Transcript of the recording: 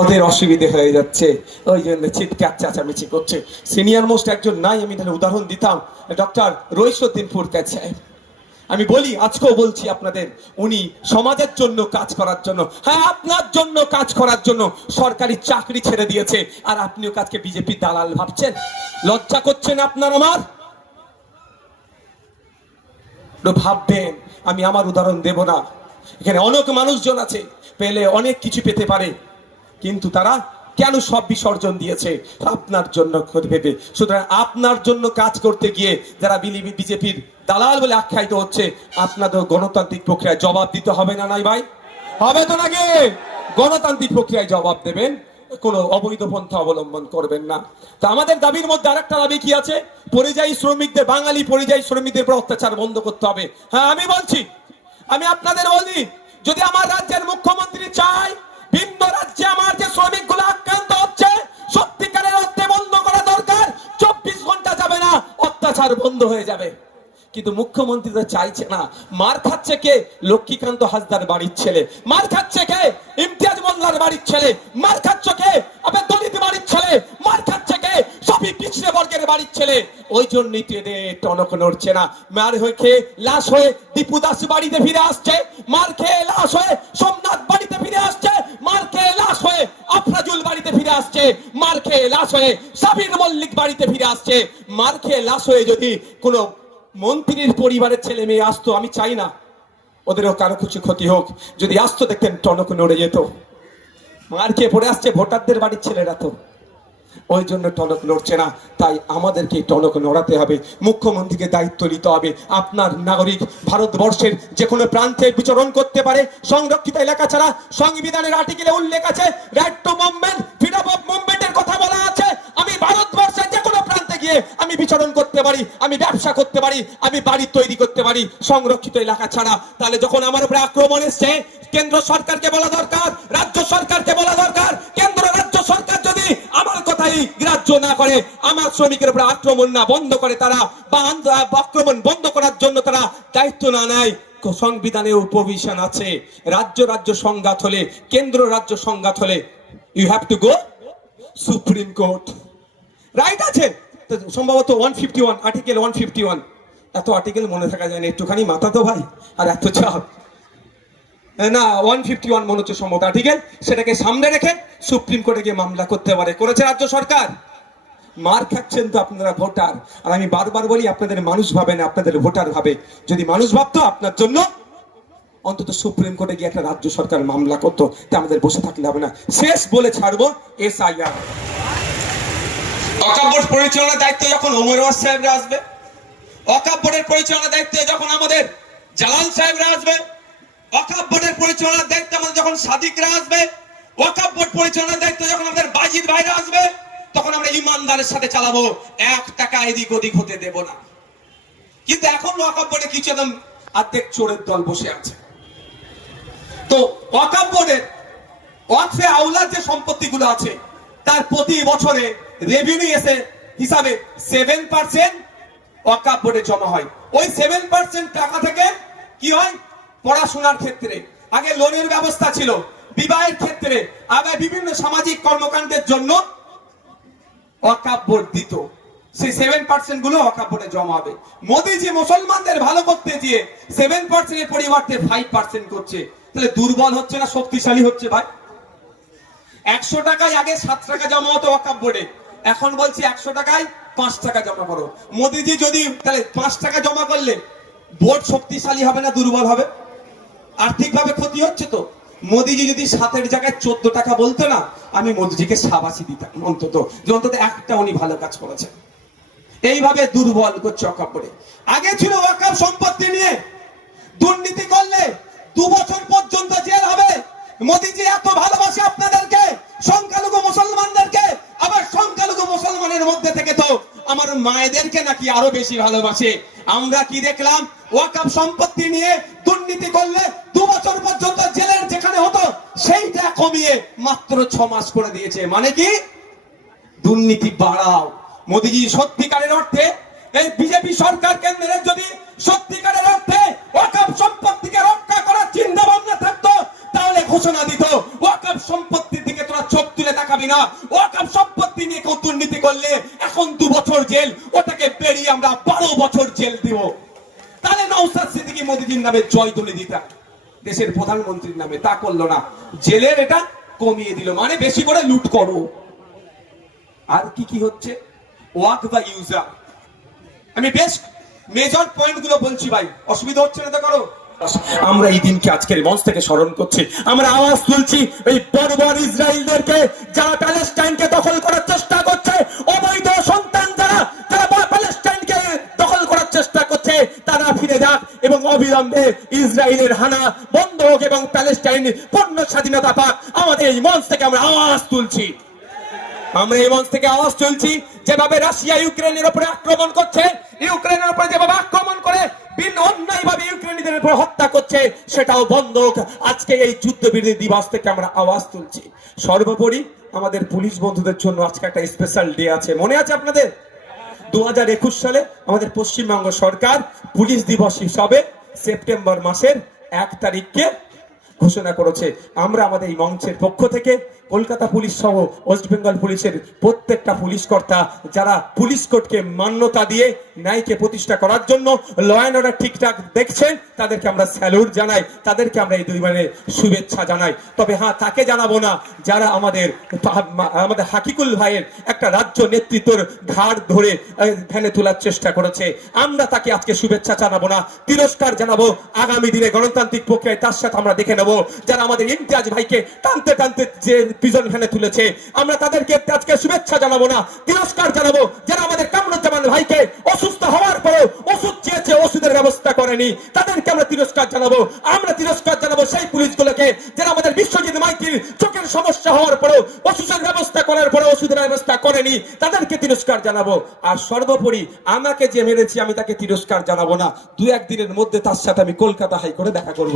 ওদের অসুবিধে হয়ে যাচ্ছে। ওই জন্য চিৎকার চেঁচামেচি করছে। সিনিয়র মোস্ট একজন নাই, আমি তাহলে উদাহরণ দিতাম। ডক্টর রইসুদ্দিন ফুরকাত সাহেব আমি বলি, আজকেও বলছি আপনাদের, উনি সমাজের জন্য কাজ করার জন্য হ্যাঁ আপনার জন্য কাজ করার জন্য সরকারি চাকরি ছেড়ে দিয়েছে। আর আপনিও কাজকে বিজেপি দালাল ভাবছেন? লজ্জা করছেন আপনার আমার? ভাববেন, আমি আমার উদাহরণ দেব না। এখানে অনেক মানুষজন আছে, পেলে অনেক কিছু পেতে পারে। কিন্তু তারা কেন সব বিসর্জন দিয়েছে? আপনার জন্য ভেবে সুতরাং আপনার জন্য কাজ করতে গিয়ে যারা বিজেপির দালাল বলে আখ্যায়িত হচ্ছে আপনাদের গণতান্ত্রিক প্রক্রিয়ায় জবাব দিতে হবে না নাই ভাই? হবে তো নাকি? গণতান্ত্রিক প্রক্রিয়ায় জবাব দেবেন, কোনো অবৈধ পন্থা অবলম্বন করবেন না। তা আমাদের দাবির মধ্যে আরেকটা দাবি কি আছে? পরিযায়ী শ্রমিকদের, বাঙালি পরিযায়ী শ্রমিকদের উপর অত্যাচার বন্ধ করতে হবে। হ্যাঁ আমি বলছি, আমি আপনাদের বলি, যদি আমার রাজ্যের মুখ্যমন্ত্রী চায় ভিন্ন রাজ্যে আমার যে শ্রমিকগুলো আক্রান্ত হচ্ছে, সত্যিকারের অর্থে বন্ধ করা দরকার, চব্বিশ ঘণ্টা যাবে না, অত্যাচার বন্ধ হয়ে যাবে। কিন্তু মুখ্যমন্ত্রী তো চাইছে না। মার খাচ্ছে কে? লক্ষ্মীকান্ত হাসদার বাড়ির ছেলে। মার খাচ্ছে কে? ইমতিয়াজ মোল্লার বাড়ির ছেলে। মার খাচ্ছ কে? আবার দলিত বাড়ির ছেলে। মার খাচ্ছে কে? সবই পিছড়ে বর্গের বাড়ির ছেলে। ওই জন্যই এদের টনক নড়ছে না। মার হয়ে খেয়ে লাশ হয়ে দীপু দাস বাড়িতে ফিরে আসছে। মার খেয়ে লাশ হয়ে সোমনাথ বাড়িতে ফিরে আসছে। মার খেয়ে লাশ হয়ে আফরাজুল বাড়িতে ফিরে আসছে। মার খেয়ে লাশ হয়ে সাবির মল্লিক বাড়িতে ফিরে আসছে। মার খেয়ে লাশ হয়ে যদি কোনো মন্ত্রীর পরিবারের ছেলে মেয়ে আসতো, আমি চাই না। ওদেরও কারও কিছু ক্ষতি হোক। যদি আসতো, দেখতেন টনক নড়ে যেত। মার খেয়ে পড়ে আসছে ভোটারদের বাড়ির ছেলেরা তো। ওই জন্য টনক নড়ছে না। তাই আমাদেরকে টনক নড়াতে হবে। মুখ্যমন্ত্রীকে দায়িত্ব নিতে হবে। আপনার নাগরিক ভারতবর্ষের যে কোনো প্রান্তে বিচরণ করতে পারে। সংরক্ষিত এলাকা ছাড়া সংবিধানের আর্টিকেলে উল্লেখ আছে right to movement freedom of মুভমেন্টের কথা বলা আছে। আমি ভারতবর্ষের যে কোনো প্রান্তে গিয়ে আমি বিচরণ করতে পারি, আমি ব্যবসা করতে পারি, আমি বাড়ি তৈরি করতে পারি, সংরক্ষিত এলাকা ছাড়া। তাহলে যখন আমার উপরে আক্রমণ এসছে, কেন্দ্র সরকারকে বলা দরকার, রাজ্য সরকারকে বলা দরকার, কেন্দ্র রাজ্য সরকার যদি আমার কথাই গ্রাহ্য না করে, আমার শ্রমিকের উপরে আক্রমণ না বন্ধ করে তারা, বা আক্রমণ বন্ধ করার জন্য তারা দায়িত্ব না নেয় সংবিধানে প্রভিশন আছে। রাজ্য রাজ্য সংঘাত হলে, কেন্দ্র রাজ্য সংঘাত হলে you have to go supreme court right আছে? তো সম্ভবত one fifty one article one fifty one এত আর্টিকেল মনে থাকা যায় না, একটুখানি মাথা তো ভাই, আর এত চাপ। না ওয়ান ফিফটি ওয়ান মনে হচ্ছে সম্ভবত আর্টিকেল সেটাকে সামনে রেখে সুপ্রিম কোর্টে গিয়ে মামলা করতে পারে। করেছে রাজ্য সরকার। মার খাচ্ছেন তো আপনারা ভোটার। আর আমি বারবার বলি, আপনাদের মানুষ ভাবে না, আপনাদের ভোটার ভাবে। যদি মানুষ ভাবতো আপনার জন্য, অন্তত সুপ্রিম কোর্টে গিয়ে একটা রাজ্য সরকার মামলা করতো, তা আমাদের বসে থাকলে হবে না। শেষ বলে ছাড়বো এস আই আর বোর্ড পরিচালনার দায়িত্ব যখন ওমর ওয়াজ সাহেবরা আসবে অকাপ বোর্ডের পরিচালনার দায়িত্বে যখন আমাদের জালাল সাহেবরা আসবে অকাপ বোর্ডের পরিচালনার দায়িত্বে আমাদের যখন সাদিকরা আসবে ওয়াকাপ বোর্ড পরিচালনার দায়িত্ব যখন আমাদের বাজিদ ভাইরা আসবে, তখন আমরা ইমানদারের সাথে চালাবো। এক টাকা এদিক ওদিক হতে দেব না। কিন্তু এখন ওয়াকাপ বোর্ডে কিছু একদম অর্ধেক চোরের দল বসে আছে। তো ওয়াকাপ বোর্ডের ওয়াকফে আউলার যে সম্পত্তিগুলো আছে, তার প্রতি বছরে রেভিনিউ এসে হিসাবে সেভেন পার্সেন্ট ওয়াকাপ বোর্ডে জমা হয়। ওই সেভেন পার্সেন্ট টাকা থেকে কি হয়? পড়াশোনার ক্ষেত্রে। আগে লোনের ব্যবস্থা ছিল, বিবাহের ক্ষেত্রে। আবার বিভিন্ন সামাজিক কর্মকাণ্ডের জন্য ওয়াকাপ বোর্ড দিত। সেই সেভেন পার্সেন্টগুলো বোর্ডে জমা হবে। মোদিজি মুসলমানদের ভালো করতে গিয়ে সেভেন পার্সেন্টের পরিবর্তে ফাইভ পার্সেন্ট করছে। তাহলে দুর্বল হচ্ছে না, শক্তিশালী হচ্ছে ভাই? একশো টাকায় আগে সাত টাকা জমা হতো ওয়াকাপ বোর্ডে। এখন বলছি একশো টাকায় পাঁচ টাকা জমা করো। মোদিজি যদি, তাহলে পাঁচ টাকা জমা করলে ভোট শক্তিশালী হবে না, দুর্বল হবে? আর্থিকভাবে ক্ষতি হচ্ছে তো। মোদিজি যদি সাতের জায়গায় চোদ্দ টাকা বলতো না, আমি মোদিজিকে সাবাসি দিতাম অন্তত, যে অন্তত একটা উনি ভালো কাজ করেছেন। এইভাবে দুর্বল করছে ওয়াকাপ বোর্ডে। আগে ছিল ওয়াকাপ সম্পত্তি নিয়ে দুর্নীতি করলে দু বছর পর্যন্ত জেল হবে। মোদিজি এত ভালোবাসে আপনাদেরকে সংখ্যালঘু মুসলমানদেরকে আবার সংখ্যালঘু মুসলমানের মধ্যে থেকে তো আমার মায়েদেরকে নাকি আরও বেশি ভালোবাসে? আমরা কি দেখলাম? ওয়াকাপ সম্পত্তি নিয়ে দুর্নীতি করলে দু বছর পর্যন্ত জেলের যেখানে হতো, সেইটা কমিয়ে মাত্র ছ মাস করে দিয়েছে। মানে কি? দুর্নীতি বাড়াও। মোদিজি, সত্যিকারের অর্থে এই বিজেপি সরকার কেন্দ্রের যদি সত্যিকারের অর্থে ওয়াকাপ সম্পত্তিকে রক্ষা করার চিন্তা ভাবনা থাকতো, তাহলে ঘোষণা দিত ওয়াকাপ সম্পত্তির দিকে তোরা চোখ না। ওয়াকাফ সম্পত্তি নিয়ে কেউ দুর্নীতি করলে এখন দু বছর জেল, ওটাকে পেরিয়ে আমরা বারো বছর জেল দিব। তাহলে নৌসাদ সিদ্দিকী মোদীজির নামে জয় তুলে দিতাম দেশের প্রধানমন্ত্রীর নামে তা করল না। জেলের এটা কমিয়ে দিল মানে বেশি করে লুট করো। আর কি কি হচ্ছে? ওয়াক বা ইউজার আমি বেশ মেজর পয়েন্টগুলো বলছি ভাই, অসুবিধা হচ্ছে না তো করো? আমরা এই দিনকে আজকের মঞ্চ থেকে স্মরণ করছি। আমরা আওয়াজ তুলছি এই বর্বর ইসরায়েলদেরকে, যারা প্যালেস্টাইনকে দখল করার চেষ্টা তারা ফিরে যাক এবং অবিলম্বে ইসরায়েলের হানা বন্ধ হোক এবং প্যালেস্টাইন পূর্ণ স্বাধীনতা পাক। আমাদের এই মঞ্চ থেকে আমরা আওয়াজ তুলছি। আমরা এই মঞ্চ থেকে আওয়াজ তুলছি, যেভাবে রাশিয়া ইউক্রেনের উপরে আক্রমণ করছে, ইউক্রেনের উপরে যেভাবে আক্রমণ করে ভিন্ন অন্যায় ইউক্রেনীদের উপর হত্যা করছে, সেটাও বন্ধ হোক। আজকে এই যুদ্ধ বিরোধী দিবস থেকে আমরা আওয়াজ তুলছি। সর্বোপরি আমাদের পুলিশ বন্ধুদের জন্য আজকে একটা স্পেশাল ডে আছে। মনে আছে আপনাদের? দু হাজার একুশ সালে আমাদের পশ্চিমবঙ্গ সরকার পুলিশ দিবস হিসাবে সেপ্টেম্বর মাসের এক তারিখকে ঘোষণা করেছে। আমরা আমাদের এই মঞ্চের পক্ষ থেকে কলকাতা পুলিশ সহ ওয়েস্ট বেঙ্গল পুলিশের প্রত্যেকটা পুলিশ কর্তা যারা পুলিশ কোর্টকে মান্যতা দিয়ে ন্যায়কে প্রতিষ্ঠা করার জন্য ল অর্ডার ঠিকঠাক দেখছেন, তাদেরকে আমরা স্যালুট জানাই, তাদেরকে আমরা এই দুই মানে শুভেচ্ছা জানাই। তবে হ্যাঁ তাকে জানাব না, যারা আমাদের আমাদের হাকিকুল ভাইয়ের একটা রাজ্য নেতৃত্বর ঘাড় ধরে ফেলে তোলার চেষ্টা করেছে। আমরা তাকে আজকে শুভেচ্ছা জানাব না, তিরস্কার জানাব, আগামী দিনে গণতান্ত্রিক প্রক্রিয়ায় তার সাথে আমরা দেখে নেব, যারা আমাদের ইমতিয়াজ ভাইকে টানতে টানতে যে পিজন ফেলে তুলেছে। আমরা তাদেরকে আজকে শুভেচ্ছা জানাব না, তিরস্কার জানাব, যারা আমাদের কামরুজ্জামান ভাইকে অসুস্থ হওয়ার পরেও ওষুধ চেয়েছে, ওষুধের ব্যবস্থা করেনি, তাদেরকে আমরা তিরস্কার জানাব। আমরা তিরস্কার জানাব সেই পুলিশগুলোকে, যারা আমাদের বিশ্বজিৎ মাইতির চোখের সমস্যা হওয়ার পরেও ওষুধের ব্যবস্থা করার পরে ওষুধের ব্যবস্থা করেনি, তাদেরকে তিরস্কার জানাব। আর সর্বোপরি আমাকে যে মেরেছি, আমি তাকে তিরস্কার জানাব না। দু একদিনের মধ্যে তার সাথে আমি কলকাতা হাই করে দেখা করব।